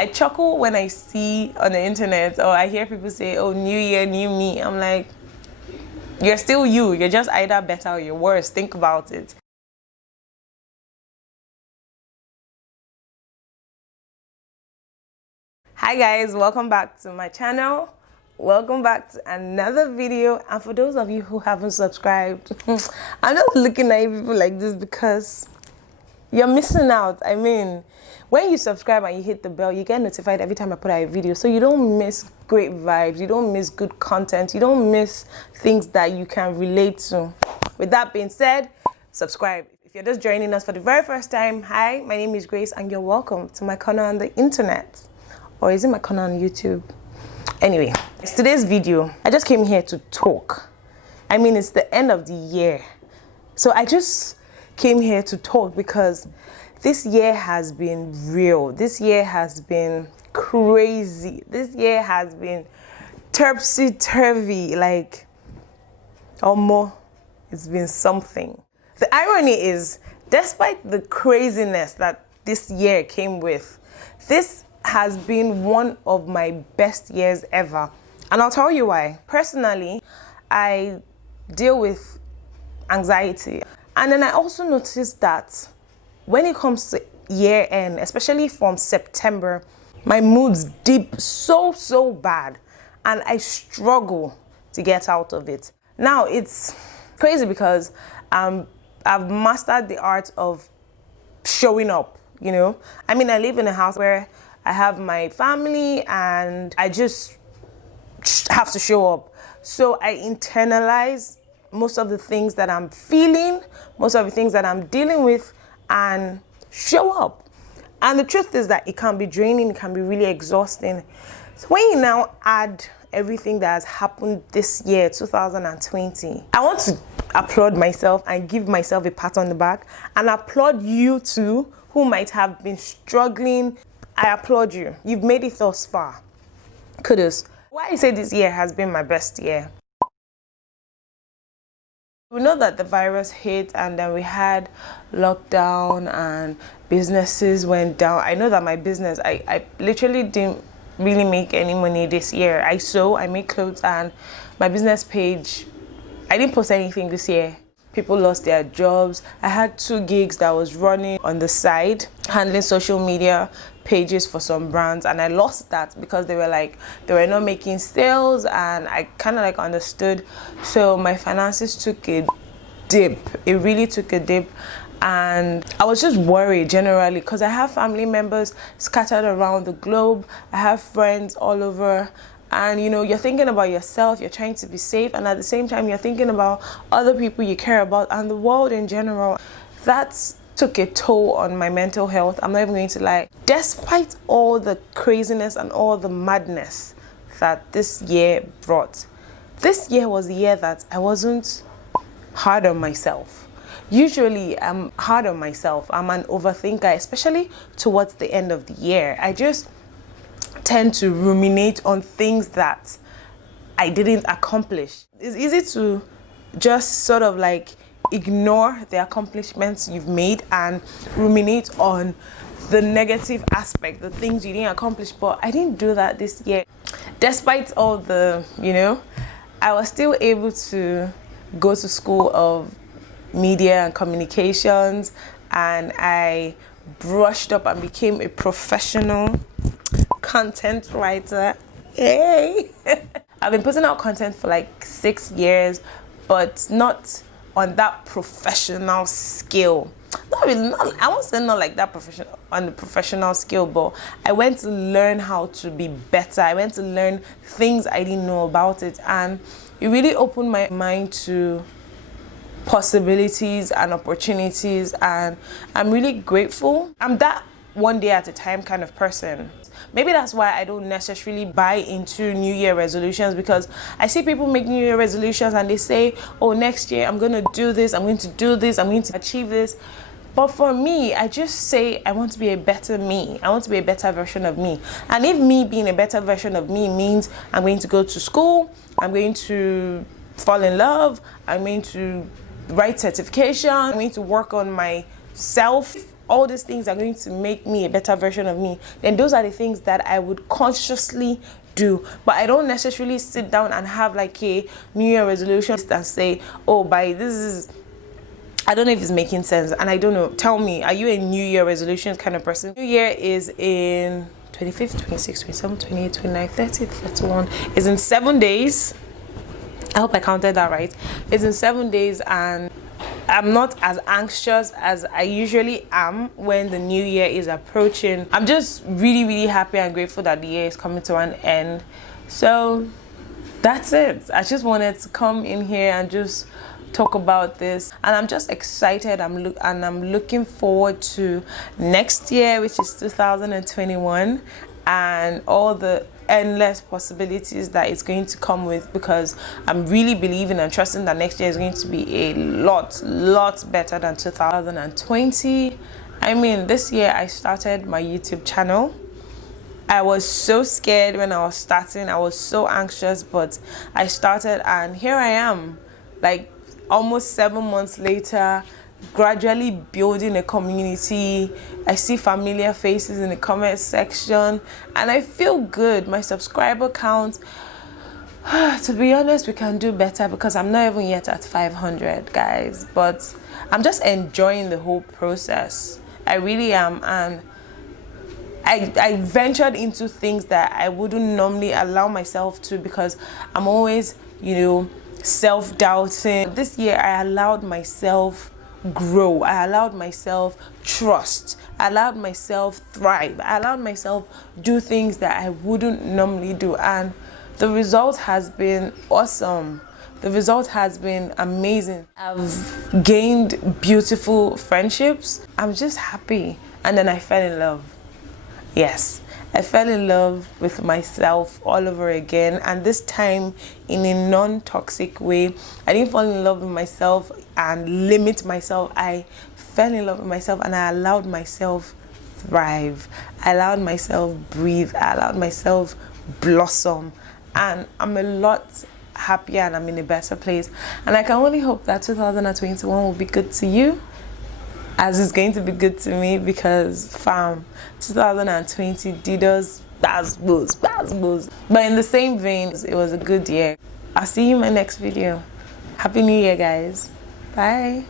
I chuckle when I see on the internet or I hear people say, oh, new year, new me. I'm like, you're still you. You're just either better or you're worse. Think about it. Hi guys, welcome back to my channel. Welcome back to another video. And for those of you who haven't subscribed, I'm just looking at people like this because you're missing out. I mean, when you subscribe and you hit the bell, you get notified every time I put out a video. So you don't miss great vibes, you don't miss good content, you don't miss things that you can relate to. With that being said, subscribe. If you're just joining us for the very first time, hi, my name is Grace and you're welcome to my corner on the internet. Or is it my corner on YouTube? Anyway, today's video, I just came here to talk. I mean, it's the end of the year. So I just came here to talk because this year has been real. This year has been crazy. This year has been topsy-turvy, like, or more. It's been something. The irony is, despite the craziness that this year came with, this has been one of my best years ever. And I'll tell you why. Personally, I deal with anxiety. And then I also noticed that when it comes to year end, especially from September, my moods dip so bad and I struggle to get out of it. Now it's crazy because I've mastered the art of showing up, you know. I mean, I live in a house where I have my family and I just have to show up. So I internalize most of the things that I'm feeling, most of the things that I'm dealing with, and show up. And the truth is that it can be draining, it can be really exhausting. So when you now add everything that has happened this year, 2020, I want to applaud myself and give myself a pat on the back and applaud you too, who might have been struggling. I applaud you. You've made it thus far. Kudos. Why I say this year has been my best year. We know that the virus hit and then we had lockdown and businesses went down. I know that my business, I literally didn't really make any money this year. I sew, I make clothes, and my business page, I didn't post anything this year. People lost their jobs. I had 2 gigs that was running on the side, handling social media pages for some brands, and I lost that because they were not making sales, and I kind of understood. So my finances took a dip. It really took a dip, and I was just worried generally because I have family members scattered around the globe. I have friends all over. And you know, you're thinking about yourself, you're trying to be safe, and at the same time you're thinking about other people you care about and the world in general. That took a toll on my mental health. I'm not even going to lie. Despite all the craziness and all the madness that this year brought, this year was the year that I wasn't hard on myself. Usually I'm hard on myself. I'm an overthinker, especially towards the end of the year. I just tend to ruminate on things that I didn't accomplish. It's easy to just sort of ignore the accomplishments you've made and ruminate on the negative aspect, the things you didn't accomplish, but I didn't do that this year. Despite all the, I was still able to go to school of media and communications, and I brushed up and became a professional content writer. Hey! I've been putting out content for 6 years, but not on that professional scale. I won't say not like that on the professional scale, but I went to learn how to be better. I went to learn things I didn't know about it, and it really opened my mind to possibilities and opportunities, and I'm really grateful. I'm that one day at a time kind of person. Maybe that's why I don't necessarily buy into New Year resolutions, because I see people make New Year resolutions and they say, oh, next year I'm going to do this, I'm going to do this, I'm going to achieve this. But for me, I just say I want to be a better me. I want to be a better version of me. And if me being a better version of me means I'm going to go to school, I'm going to fall in love, I'm going to write certification, I'm going to work on myself, all these things are going to make me a better version of me, then those are the things that I would consciously do. But I don't necessarily sit down and have like a New Year resolution and say, oh, by this is, I don't know if it's making sense, and I don't know. Tell me, are you a New Year resolution kind of person? New Year is in 25th, 26th, 27th, 28th, 29th, 30th, 31. It's in 7 days. I hope I counted that right. It's in 7 days, and I'm not as anxious as I usually am when the new year is approaching. I'm just really, really happy and grateful that the year is coming to an end. So that's it. I just wanted to come in here and just talk about this, and I'm just excited. I'm looking forward to next year, which is 2021, and all the endless possibilities that it's going to come with, because I'm really believing and trusting that next year is going to be a lot better than 2020. I mean, this year I started my YouTube channel. I was so scared when I was starting. I was so anxious, but I started, and here I am, like almost 7 months later, gradually building a community. I see familiar faces in the comment section, and I feel good. My subscriber count, to be honest, we can do better, because I'm not even yet at 500, guys, but I'm just enjoying the whole process. I really am. And I ventured into things that I wouldn't normally allow myself to, because I'm always, you know, self-doubting. This year I allowed myself grow. I allowed myself trust. I allowed myself thrive. I allowed myself do things that I wouldn't normally do, and the result has been awesome. The result has been amazing. I've gained beautiful friendships. I'm just happy. And then I fell in love. Yes, I fell in love with myself all over again, and this time in a non-toxic way. I didn't fall in love with myself and limit myself. I fell in love with myself, and I allowed myself thrive. I allowed myself breathe. I allowed myself blossom, and I'm a lot happier, and I'm in a better place. And I can only hope that 2021 will be good to you, as it's going to be good to me, because fam, 2020 did us bad. But in the same vein, it was a good year. I'll see you in my next video. Happy New Year, guys. Bye.